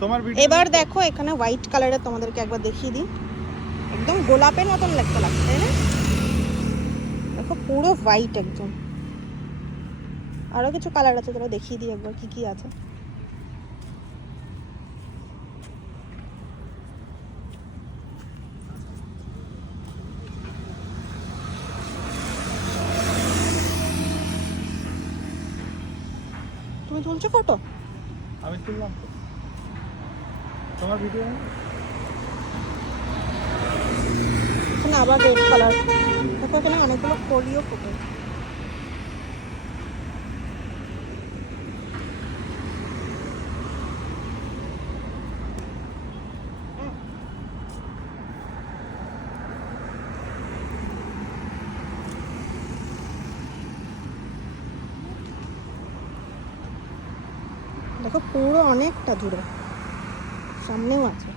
তোমার এবার দেখো এখানে হোয়াইট কালারের, তোমাদেরকে একবার দেখিয়ে দিই, একদম গোলাপের মতন লাগতে লাগছে, তাই না? দেখো পুরো হোয়াইট একদম। আরো কিছু কালার আছে, তোরা দেখিয়ে দিই একবার কি কি আছে। তুমি তুলছো ফটো? আমি তুললাম তো। তোমার ভিডিও এখানে আবার রেড কালার। দেখো এখানে অনেকগুলো কলিও ফটো। দেখো পুরো অনেকটা জুড়ে, সামনেও আছে।